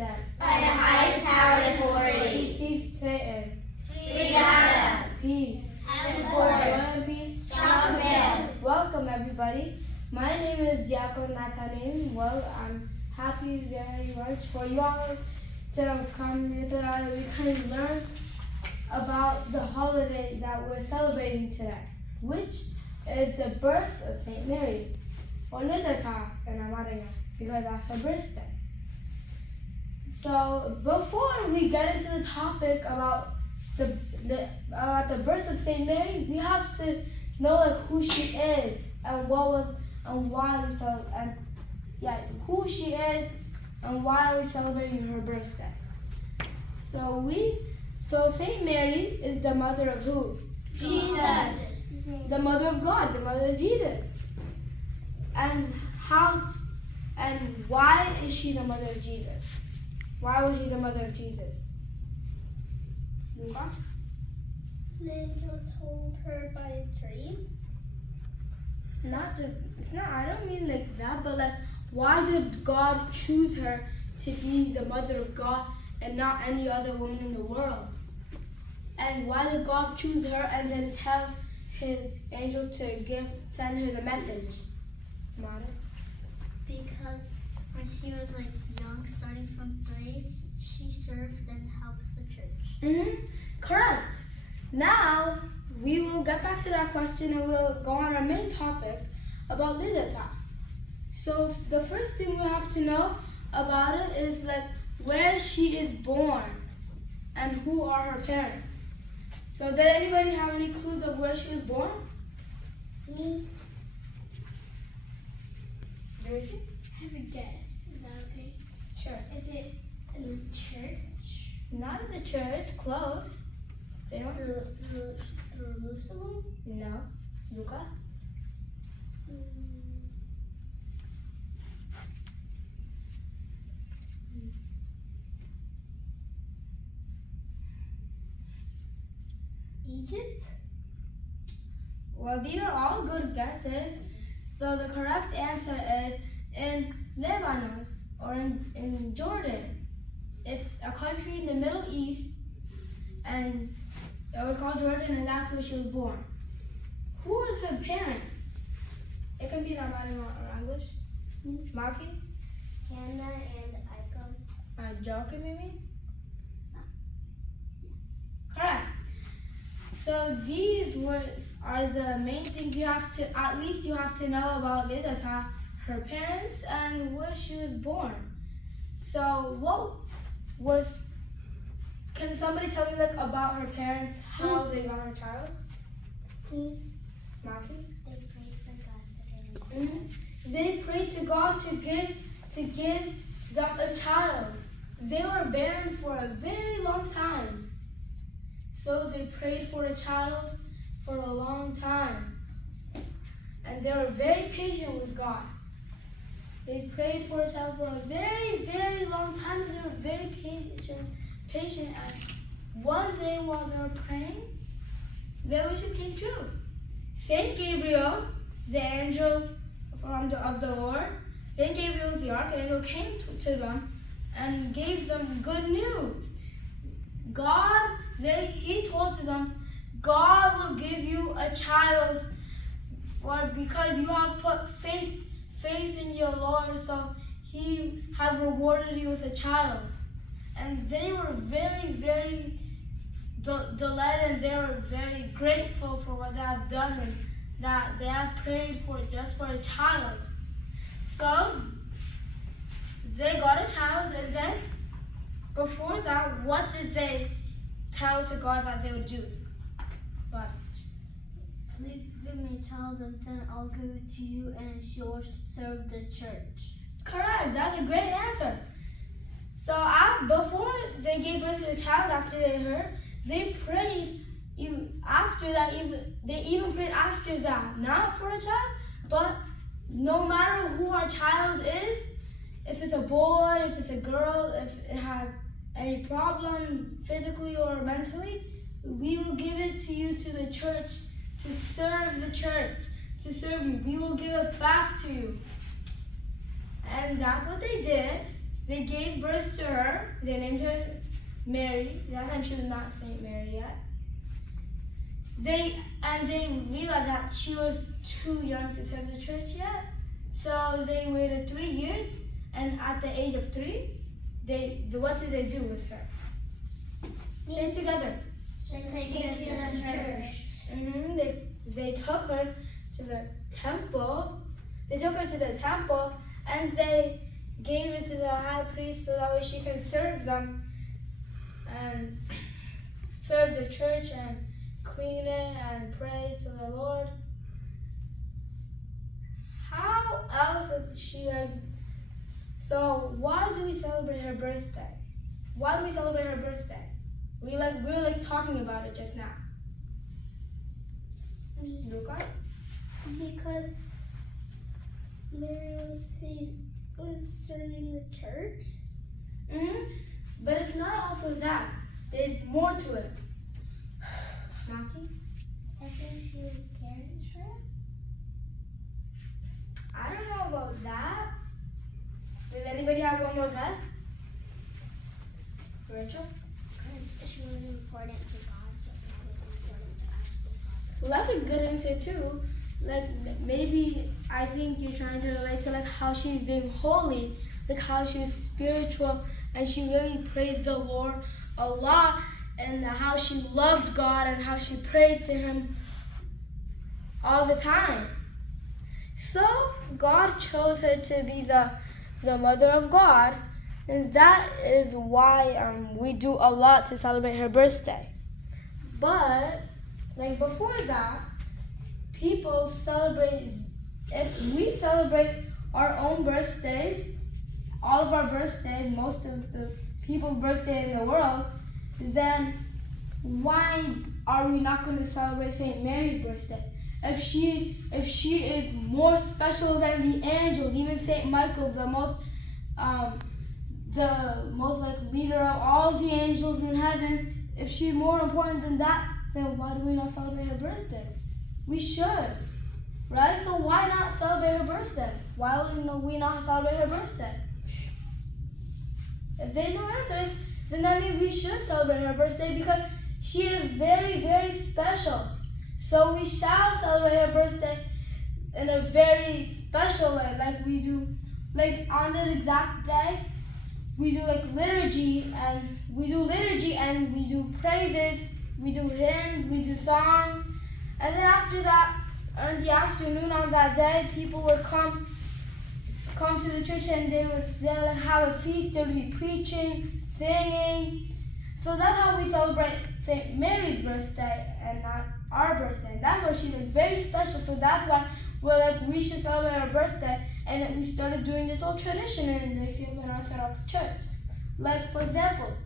dead. By the highest power and authority. He sees Satan. Free Adam. Peace. Henceforth. Joy and peace. Shall prevail. Welcome everybody. My name is Diakon Natanin. Well, I'm happy very much for you all to come here today. We can learn about the holiday that we're celebrating today, which is the birth of Saint Mary, or Lidata in Maria, because that's her birthday. So before we get into the topic about the birth of Saint Mary, we have to know who she is and why we celebrate, who she is and why are we celebrating her birthday. So Saint Mary is the mother of who? Jesus. The mother of God, the mother of Jesus. And why is she the mother of Jesus? Why was she the mother of Jesus? Lucas? An angel told her by a dream. I don't mean like that, but why did God choose her to be the mother of God and not any other woman in the world? And why did God choose her and then tell his angels to send her the message? Mara? Because when she was young, starting from 3, she served and helped the church. Correct. Now we will get back to that question and we'll go on our main topic about Lidata. So the first thing we have to know about it is where she is born and who are her parents. So did anybody have any clues of where she was born? Me. Joycey? I have a guess. Is that okay? Sure. Is it in the church? Not in the church. Close. Say what? Jerusalem? No. Luca? Egypt? Well, these are all good guesses. So the correct answer is in Lebanon or in Jordan. It's a country in the Middle East, and it was called Jordan, and that's where she was born. Who is her parents? It can be in Arabic or English. Maki? Hannah and Icon. Joachim, maybe? Correct. So these are the main things you have to know about Lidata, her parents, and where she was born. So can somebody tell me about her parents, how they got her child? Maki? They prayed for God to get him. They prayed to God to give them a child. They were barren for a very long time. So they prayed for a child for a long time. And they were very patient with God. They prayed for a child for a very, very long time, and they were very patient. And one day while they were praying, their wishes came true. Saint Gabriel, the angel of the Lord, Saint Gabriel, the archangel, came to them and gave them good news. He told to them, God will give you a child because you have put faith in your Lord, so he has rewarded you with a child. And they were very, very delighted, and they were very grateful for what they have done and that they have prayed just for a child. So they got a child, and then before that, what did they tell to God that they would do? What? Please give me a child and then I'll give it to you and she'll serve the church. Correct. That's a great answer. So before they gave birth to the child, after they heard, they prayed they even prayed after that, not for a child, but no matter who our child is, if it's a boy, if it's a girl, if it has any problem physically or mentally, we will give it to you, to the church, to serve the church, to serve you. We will give it back to you. And that's what they did. They gave birth to her. They named her Mary. That time she was not Saint Mary yet. They realized that she was too young to serve the church yet. So they waited 3 years, and at the age of 3, what did they do with her? Say it together. They take her to the church. They took her to the temple. They took her to the temple, and they gave it to the high priest so that way she can serve them and serve the church and clean it and pray to the Lord. How else is she like? So why do we celebrate her birthday? Why do we celebrate her birthday? We were talking about it just now. Lucas? Because Mary was serving the church. But it's not also that. There's more to it. Maki? I think she was carrying her. I don't know about that. Does anybody have one more guess? Rachel? Because she was important to God, so probably important to us. Well, that's a good answer too. Maybe I think you're trying to relate to how she's being holy, how she was spiritual, and she really praised the Lord a lot, and how she loved God and how she prayed to Him all the time. So God chose her to be the mother of God, and that is why we do a lot to celebrate her birthday. But before that, people celebrate. If we celebrate our own birthdays, all of our birthdays, most of the people's birthday in the world, then why are we not going to celebrate Saint Mary's birthday? If she is more special than the angels, even Saint Michael, the most leader of all the angels in heaven, if she's more important than that, then why do we not celebrate her birthday? We should, right? So why not celebrate her birthday? Why would we not celebrate her birthday? If they know answers, then that means we should celebrate her birthday because she is very, very special. So we shall celebrate her birthday in a very special way, like we do, on the exact day, we do liturgy and we do praises, we do hymns, we do songs, and then after that, in the afternoon on that day, people would come to the church and they'll have a feast. They would be preaching, singing. So that's how we celebrate Saint Mary's birthday and not our birthday. And that's why she was very special. So that's why we should celebrate her birthday. And then we started doing this whole tradition in the Ethiopian Orthodox Church. For example,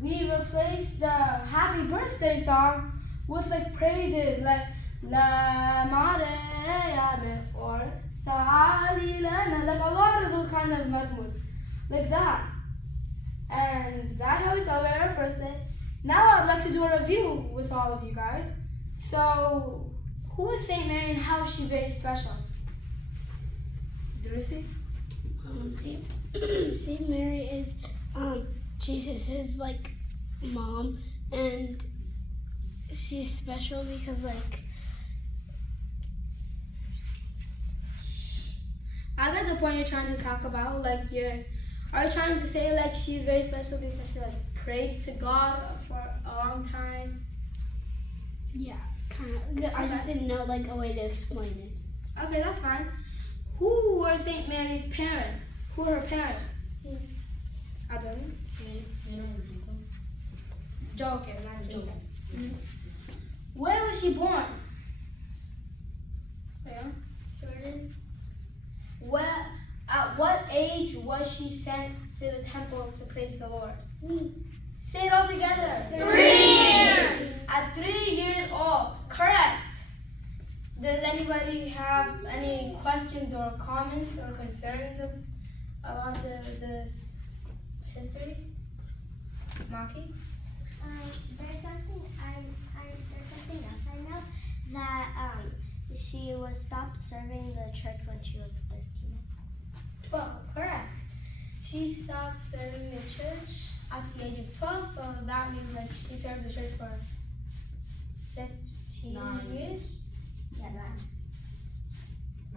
we replaced the happy birthday song with praises La Maria or Sali Lana, a lot of those kind of mazmur, like that. And that's how we celebrate our birthday. Now I'd like to do a review with all of you guys. So, who is Saint Mary and how is she very special? Drusi? Saint Mary is Jesus' mom, and she's special because I got the point you're trying to talk about. Are you trying to say she's very special because she prays to God for a long time? Yeah, kind of. I just didn't know a way to explain it. Okay, that's fine. Who were Saint Mary's parents? Who are her parents? Adoni? Joke, not Joke. Where was she born? Jordan. At what age was she sent to the temple to praise the Lord? Say it all together. 3 years. At 3 years old. Correct. Does anybody have any questions or comments or concerns about this history? Maki? There's something else I know, that she was stopped serving the church when she was 13. 12, correct. She stopped serving the church at the age of 12, so that means like she served the church for 15 years. Yeah, that.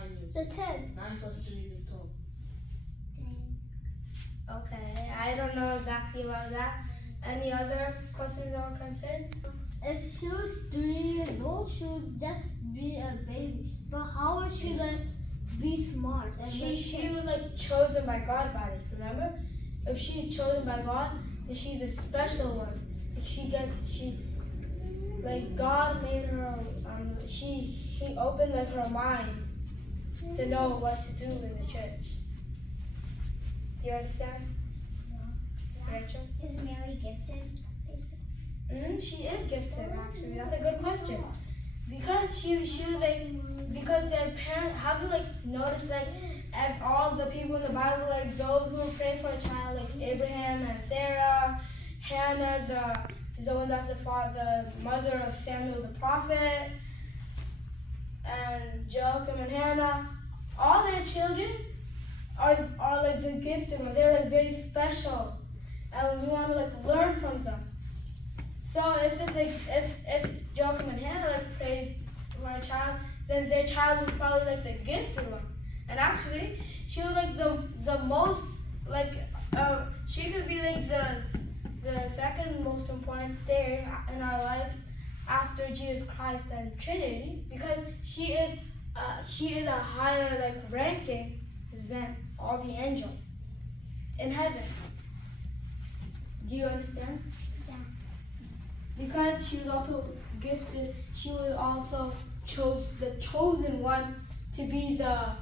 9 years. The 10. 9 plus 3 is 12. Okay, I don't know exactly about that. Any other questions or concerns? If she was 3 years old, she would just be a baby. But how would she like be smart? And She was like chosen by God by this, remember? If she's chosen by God, then she's a special one. Like God made her, he opened like her mind to know what to do in the church. Do you understand? Rachel? Is Mary gifted? She is gifted actually. That's a good question. Because she was like, because their parents, have you like noticed like and all the people in the Bible, like those who were praying for a child, like Abraham and Sarah, Hannah, the one that's the mother of Samuel the prophet, and Joachim and Hannah, all their children are like the gifted ones. They're like very special, and we want to like learn from them. So if it's like if Joachim and Hannah like prays for a child, then their child was probably like the gifted one. And actually, she was like the most like she could be like the second most important thing in our life after Jesus Christ and Trinity, because she is a higher like ranking than all the angels in heaven. Do you understand? Yeah. Because she was also gifted, she was also the chosen one to be the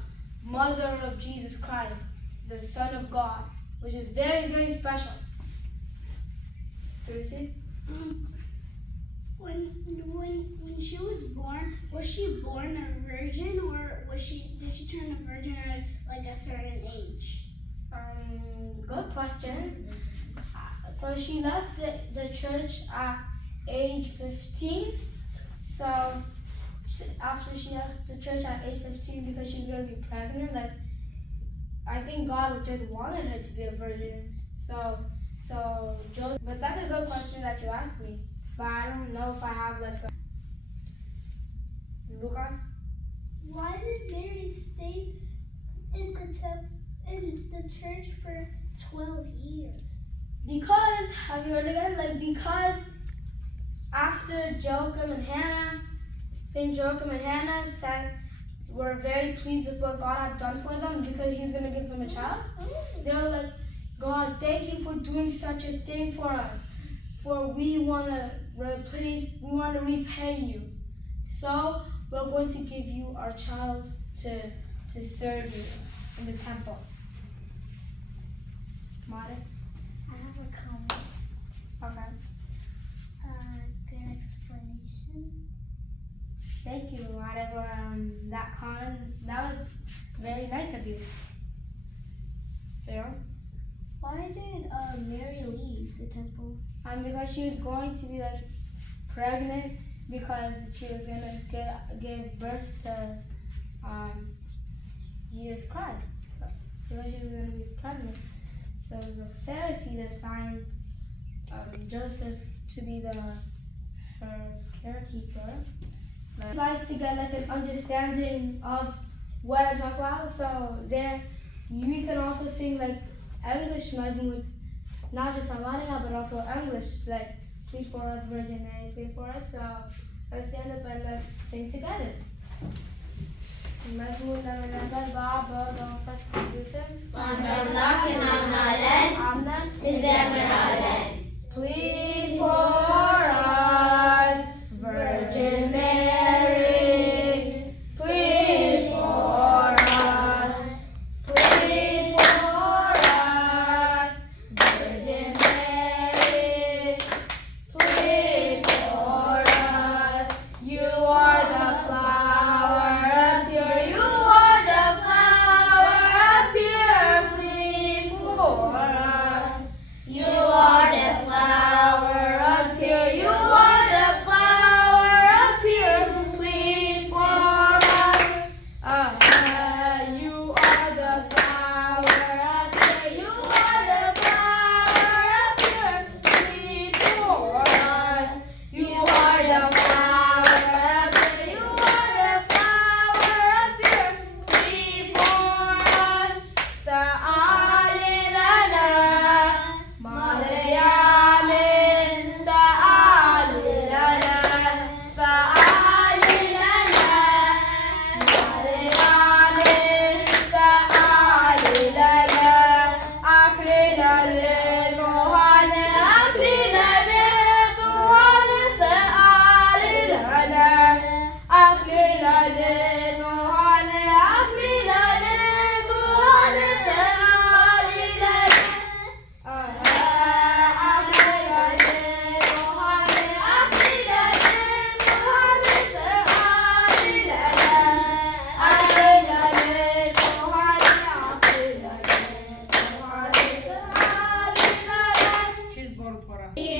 mother of Jesus Christ, the Son of God, which is very, very special. Do you see? When she was she born a virgin, or did she turn a virgin at like a certain age? Good question. So she left the church at age 15. So after she left the church at age 15 because she was going to be pregnant, like I think God just wanted her to be a virgin. But that is a good question that you asked me. But I don't know if I have like a Lucas. Why did Mary stay in the church for 12 years? Because, have you heard again? Because after Joachim and Hannah, Saint Joachim and Hannah were very pleased with what God had done for them because He was going to give them a child. They were like, God, thank you for doing such a thing for us. For we want to repay you. So we're going to give you our child to serve you in the temple. Mare? I have a comment. Okay. Good explanation. Thank you, Mare, for that comment. That was very nice of you. Sarah? Why did Mary leave the temple? Because she was going to be like pregnant because she was gonna give birth to Jesus Christ. Because she was gonna be pregnant. So the Pharisees assigned Joseph to be her caretaker. You guys to get like an understanding of what I talk about. So we can also sing like English mazmur, not just Amaria, but also English, like Please for Us, Virgin Mary, pray for us. So let's stand up and let's sing together. Mazmur namin Baba, don't first producer. Amen. Please for us, Virgin Mary, please for us. Please for us, Virgin Mary, please for us. You are the flower up here, you are the flower up here, please for for us.